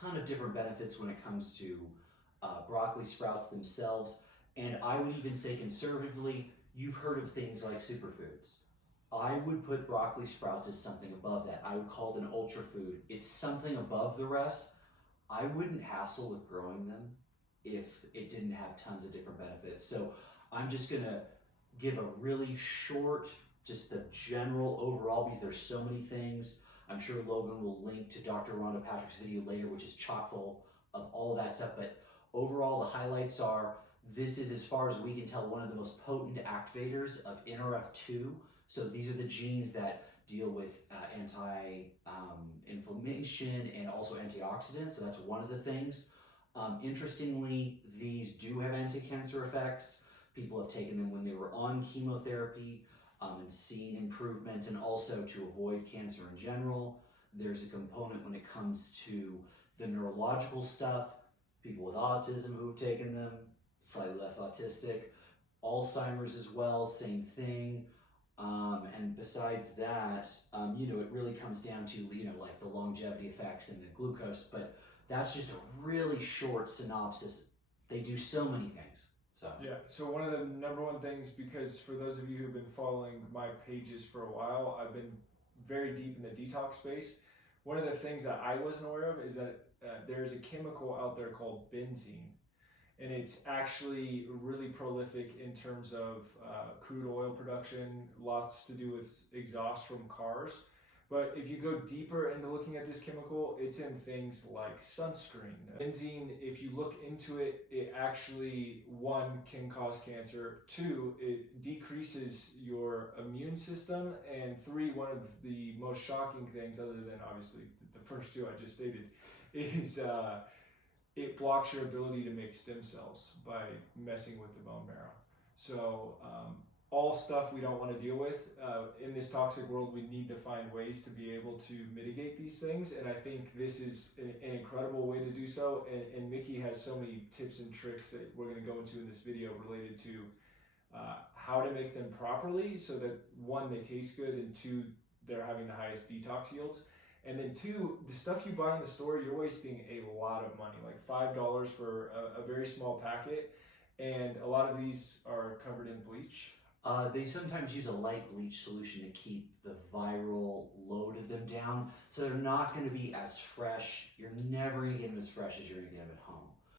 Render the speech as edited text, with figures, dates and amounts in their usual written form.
ton of different benefits when it comes to broccoli sprouts themselves. And I would even say conservatively, you've heard of things like superfoods. I would put broccoli sprouts as something above that. I would call it an ultra food. It's something above the rest. I wouldn't hassle with growing them if it didn't have tons of different benefits. So I'm just gonna give a really short, just the general overall, because there's so many things. I'm sure Logan will link to Dr. Rhonda Patrick's video later, which is chock full of all that stuff. But overall, the highlights are, this is, as far as we can tell, one of the most potent activators of NRF2. So these are the genes that deal with anti-inflammation and also antioxidants. So that's one of the things. Interestingly, these do have anti-cancer effects. People have taken them when they were on chemotherapy and seen improvements, and also to avoid cancer in general. There's a component when it comes to the neurological stuff. People with autism who've taken them, slightly less autistic. Alzheimer's as well, same thing. And besides that, it really comes down to, like the longevity effects and the glucose, but that's just a really short synopsis. They do so many things. So one of the number one things, because for those of you who've been following my pages for a while, I've been very deep in the detox space. One of the things that I wasn't aware of is that there's a chemical out there called benzene. And it's actually really prolific in terms of crude oil production, lots to do with exhaust from cars. But if you go deeper into looking at this chemical, it's in things like sunscreen. Benzene, if you look into it, it actually, one, can cause cancer, two, it decreases your immune system, and three, one of the most shocking things, other than obviously the first two I just stated, is it blocks your ability to make stem cells by messing with the bone marrow. So all stuff we don't want to deal with. In this toxic world, we need to find ways to be able to mitigate these things, and I think this is an incredible way to do so, and Mickey has so many tips and tricks that we're going to go into in this video related to how to make them properly so that, one, they taste good, and two, they're having the highest detox yields. And then two, the stuff you buy in the store, you're wasting a lot of money, like $5 for a very small packet, and a lot of these are covered in bleach. They sometimes use a light bleach solution to keep the viral load of them down, so they're not going to be as fresh. You're never going to get them as fresh as you're going to get them at home.